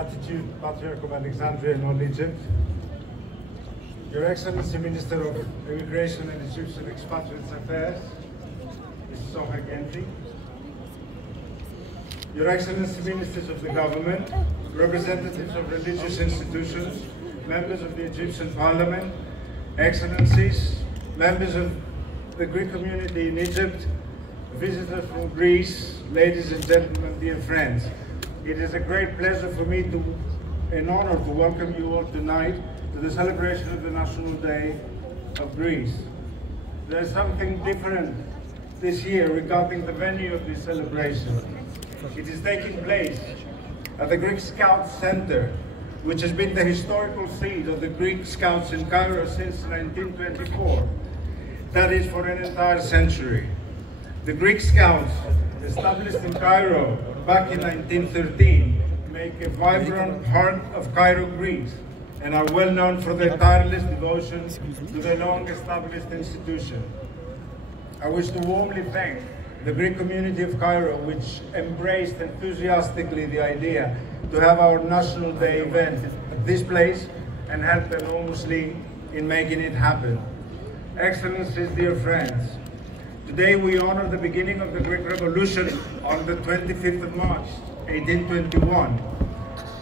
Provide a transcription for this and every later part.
gratitude, Patriarch of Alexandria and all Egypt. Your Excellency, Minister of Immigration and Egyptian Expatriates Affairs, Mrs. Soha Genti. Your Excellency, Ministers of the Government, representatives of religious institutions, members of the Egyptian Parliament, Excellencies, members of the Greek community in Egypt, visitors from Greece, ladies and gentlemen, dear friends. It is a great pleasure for me and honor to welcome you all tonight to the celebration of the National Day of Greece. There is something different this year regarding the venue of this celebration. It is taking place at the Greek Scout Center, which has been the historical seat of the Greek Scouts in Cairo since 1924. That is for an entire century. The Greek Scouts, established in Cairo back in 1913, make a vibrant heart of Cairo, Greece, and are well known for their tireless devotion to the long-established institution. I wish to warmly thank the Greek community of Cairo, which embraced enthusiastically the idea to have our National Day event at this place and helped enormously in making it happen. Excellencies, dear friends, today we honor the beginning of the Greek Revolution on the 25th of March, 1821.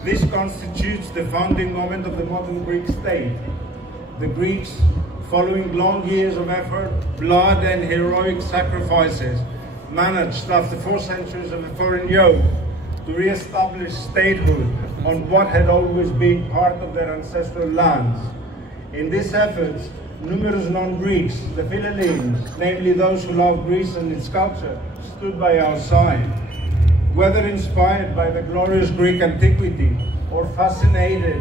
This constitutes the founding moment of the modern Greek state. The Greeks, following long years of effort, blood and heroic sacrifices, managed after 4 centuries of a foreign yoke to re-establish statehood on what had always been part of their ancestral lands. In these efforts, numerous non-Greeks, the Philhellenes, namely those who love Greece and its culture, stood by our side. Whether inspired by the glorious Greek antiquity or fascinated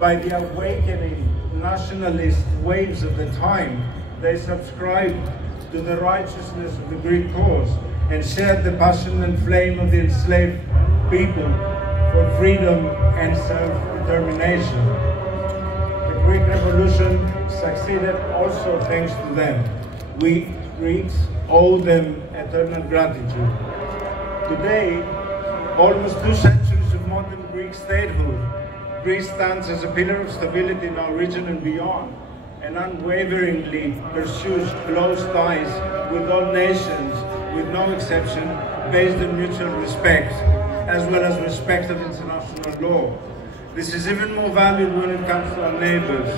by the awakening nationalist waves of the time, they subscribed to the righteousness of the Greek cause and shared the passion and flame of the enslaved people for freedom and self-determination. The Greek Revolution succeeded also thanks to them. We Greeks owe them eternal gratitude. Today, almost 2 centuries of modern Greek statehood, Greece stands as a pillar of stability in our region and beyond, and unwaveringly pursues close ties with all nations, with no exception, based on mutual respect, as well as respect of international law. This is even more valued when it comes to our neighbors.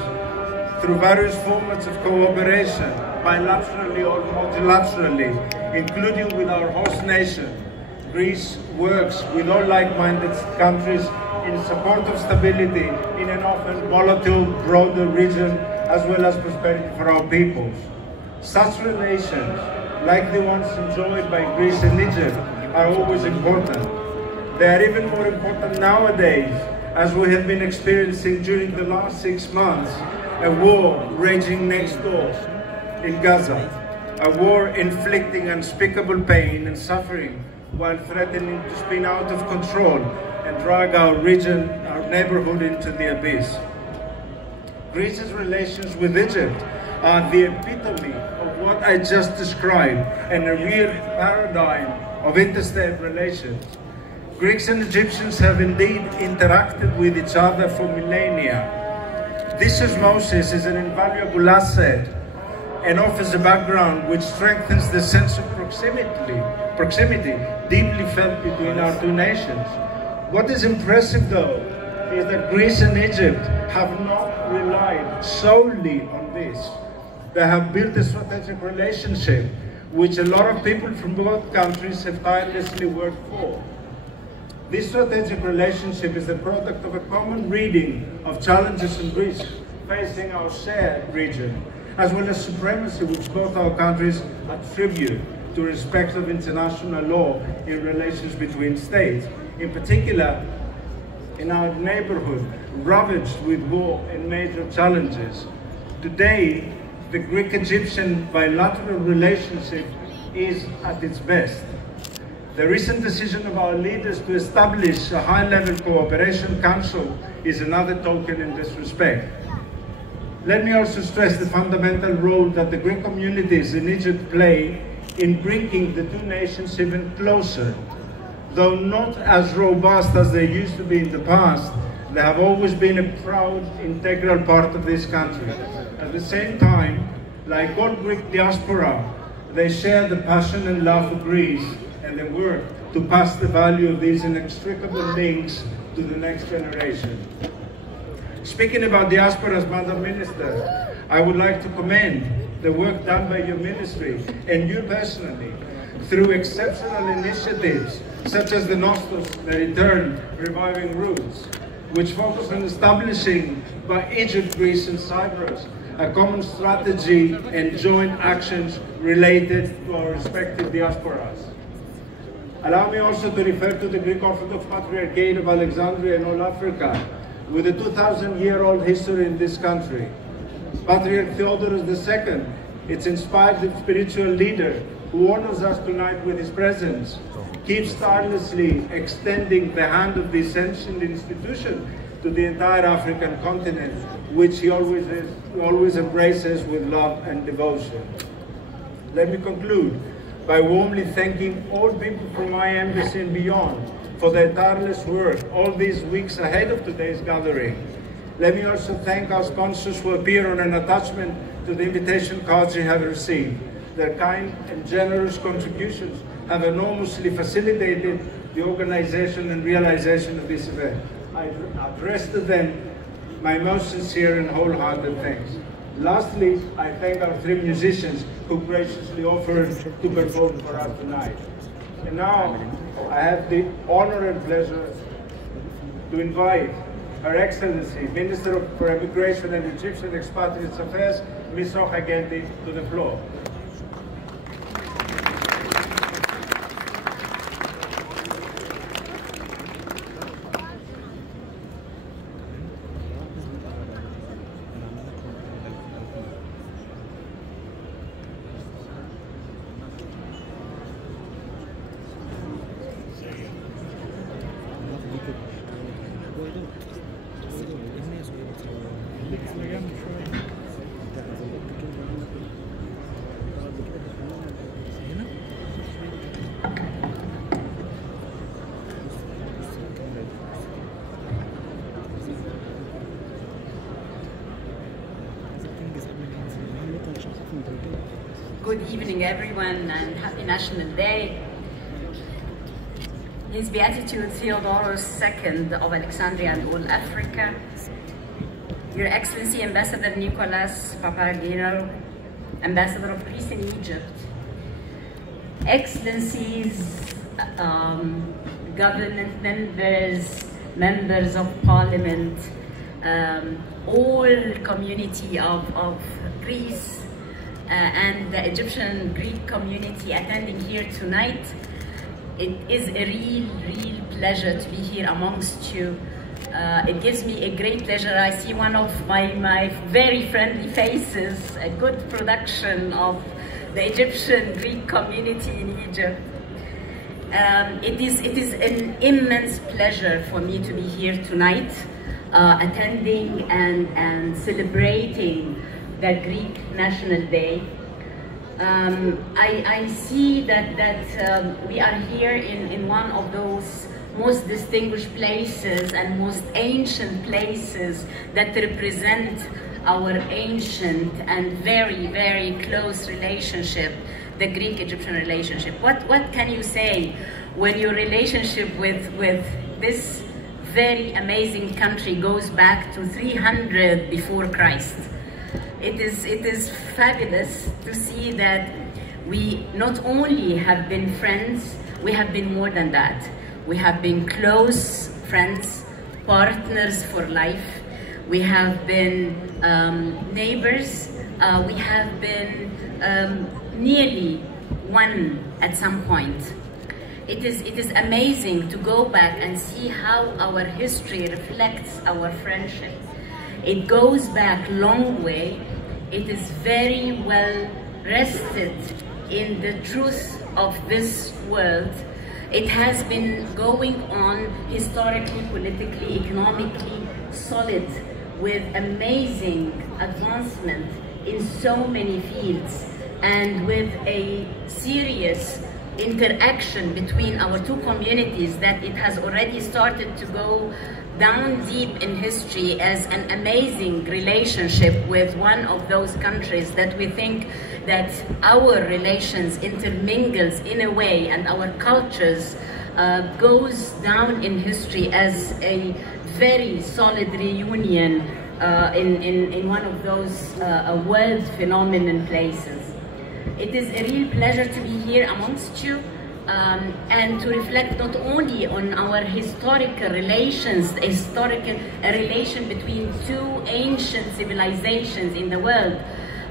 Through various formats of cooperation, bilaterally or multilaterally, including with our host nation, Greece works with all like-minded countries in support of stability in an often volatile, broader region, as well as prosperity for our peoples. Such relations, like the ones enjoyed by Greece and Egypt, are always important. They are even more important nowadays, as we have been experiencing during the last 6 months, a war raging next door in Gaza, a war inflicting unspeakable pain and suffering while threatening to spin out of control and drag our region, our neighborhood into the abyss. Greece's relations with Egypt are the epitome of what I just described and a real paradigm of interstate relations. Greeks and Egyptians have indeed interacted with each other for millennia. This osmosis is an invaluable asset and offers a background which strengthens the sense of proximity deeply felt between our 2 nations. What is impressive, though, is that Greece and Egypt have not relied solely on this. They have built a strategic relationship which a lot of people from both countries have tirelessly worked for. This strategic relationship is the product of a common reading of challenges in Greece facing our shared region, as well as supremacy which both our countries attribute to respect of international law in relations between states. In particular, in our neighborhood, ravaged with war and major challenges. Today, the Greek-Egyptian bilateral relationship is at its best. The recent decision of our leaders to establish a high-level cooperation council is another token in this respect. Let me also stress the fundamental role that the Greek communities in Egypt play in bringing the 2 nations even closer. though not as robust as they used to be in the past, they have always been a proud, integral part of this country. At the same time, like all Greek diaspora, they share the passion and love for Greece and the work to pass the value of these inextricable links to the next generation. Speaking about diasporas, Madam Minister, I would like to commend the work done by your ministry and you personally through exceptional initiatives such as the Nostos, the Return, Reviving Roots, which focus on establishing by Egypt, Greece and Cyprus a common strategy and joint actions related to our respective diasporas. Allow me also to refer to the Greek Orthodox Patriarchate of Alexandria in all Africa, with a 2,000-year-old history in this country. Patriarch Theodorus II, its inspired spiritual leader, who honors us tonight with his presence, keeps tirelessly extending the hand of this ancient institution to the entire African continent, which he always embraces with love and devotion. Let me conclude by warmly thanking all people from my embassy and beyond for their tireless work all these weeks ahead of today's gathering. Let me also thank our sponsors who appear on an attachment to the invitation cards you have received. Their kind and generous contributions have enormously facilitated the organization and realization of this event. I address to them my most sincere and wholehearted thanks. Lastly, I thank our three musicians who graciously offered to perform for us tonight. And now, I have the honor and pleasure to invite Her Excellency, Minister for Immigration and Egyptian Expatriates Affairs, Ms. Soha Gendi, to the floor. Good evening, everyone, and happy National Day. His Beatitude Theodorus II of Alexandria and all Africa, Your Excellency Ambassador Nicholas Papageno, Ambassador of Greece in Egypt, Excellencies, government members, members of parliament, all community of Greece, and the Egyptian Greek community attending here tonight. It is a real pleasure to be here amongst you. It gives me a great pleasure. I see one of my very friendly faces, a good production of the Egyptian Greek community in Egypt. It is an immense pleasure for me to be here tonight, attending and celebrating the Greek National Day. I see that we are here in one of those most distinguished places and most ancient places that represent our ancient and very close relationship, the Greek-Egyptian relationship. What can you say when your relationship with this very amazing country goes back to 300 before Christ? It is fabulous to see that we not only have been friends, we have been more than that. We have been close friends, partners for life. We have been neighbors. We have been nearly one at some point. It is amazing to go back and see how our history reflects our friendship. It goes back a long way. It is very well rested in the truth of this world. It has been going on historically, politically, economically, solid, with amazing advancement in so many fields, and with a serious interaction between our two communities, that it has already started to go down deep in history as an amazing relationship with one of those countries, that we think that our relations intermingles in a way, and our cultures goes down in history as a very solid reunion in one of those world phenomenon places. It is a real pleasure to be here amongst you and to reflect not only on our historical relations, a relation between two ancient civilizations in the world,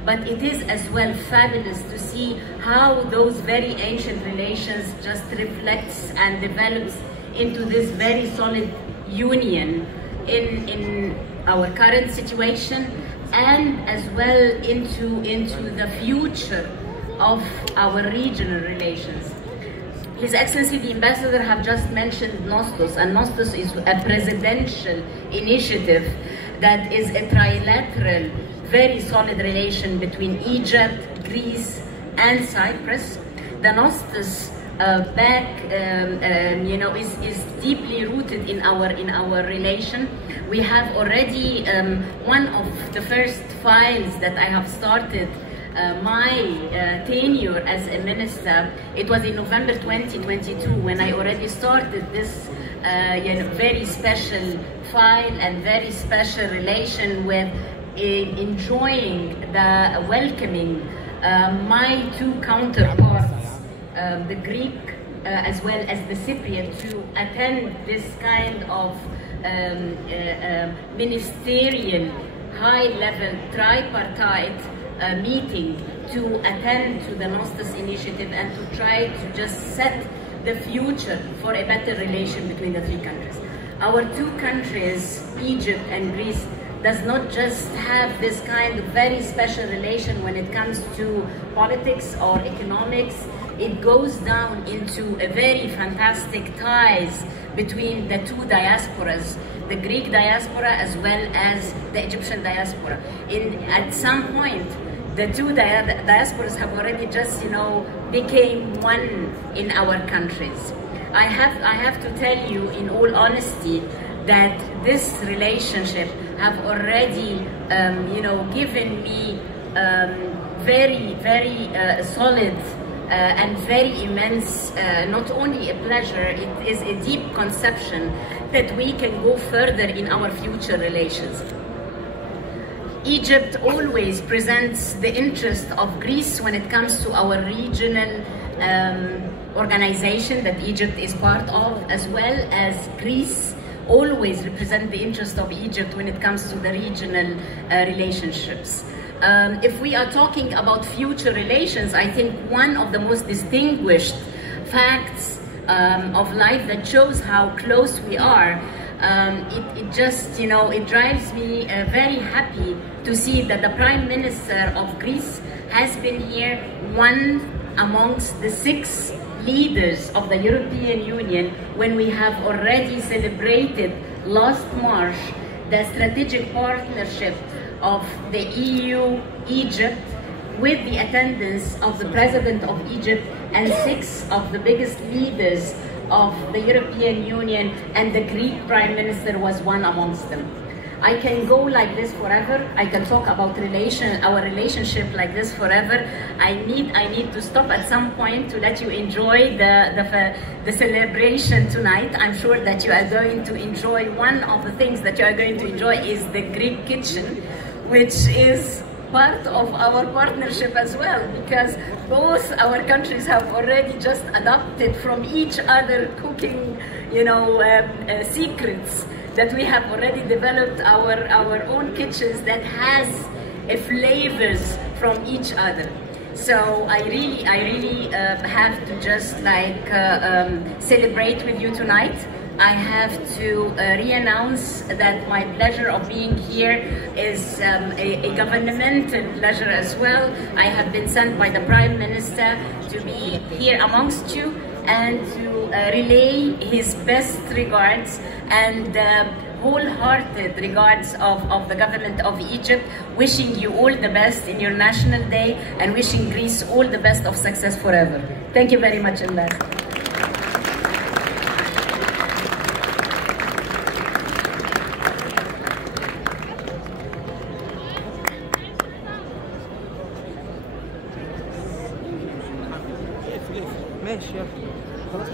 but it is as well fabulous to see how those very ancient relations just reflects and develops into this very solid union in our current situation, and as well into the future of our regional relations. His Excellency the Ambassador have just mentioned Nostos, and Nostos is a presidential initiative that is a trilateral, very solid relation between Egypt, Greece, and Cyprus. The Nostos is deeply rooted in our relation. We have already one of the first files that I have started my tenure as a minister. It was in November 2022 when I already started this very special file and very special relation with enjoying the welcoming my two counterparts, the Greek as well as the Cypriot, to attend this kind of ministerial high-level tripartite meeting, to attend to the Nostos initiative and to try to just set the future for a better relation between the three countries. Our two countries, Egypt and Greece, does not just have this kind of very special relation when it comes to politics or economics. It goes down into a very fantastic ties between the two diasporas, the Greek diaspora as well as the Egyptian diaspora. At some point, the two diasporas have already just, became one in our countries. I have to tell you in all honesty that this relationship have already, given me very, very solid and very immense, not only a pleasure, it is a deep conception that we can go further in our future relations. Egypt always presents the interest of Greece when it comes to our regional organization that Egypt is part of, as well as Greece always represent the interest of Egypt when it comes to the regional relationships. If we are talking about future relations, I think one of the most distinguished facts of life that shows how close we are, it just, it drives me very happy to see that the Prime Minister of Greece has been here, one amongst the 6 leaders of the European Union, when we have already celebrated last March the strategic partnership of the EU, Egypt, with the attendance of the President of Egypt and 6 of the biggest leaders of the European Union, and the Greek Prime Minister was one amongst them. I can go like this forever. I can talk about our relationship like this forever. I need to stop at some point to let you enjoy the celebration tonight. I'm sure that you are going to enjoy. One of the things that you are going to enjoy is the Greek kitchen, which is part of our partnership as well, because both our countries have already just adopted from each other cooking, secrets, that we have already developed our own kitchens that has flavors from each other. So I really have to just celebrate with you tonight. I have to re-announce that my pleasure of being here is a governmental pleasure as well. I have been sent by the Prime Minister to be here amongst you and to relay his best regards and wholehearted regards of the government of Egypt, wishing you all the best in your National Day and wishing Greece all the best of success forever. Thank you very much, Ambassador. ماشي يلا خلاص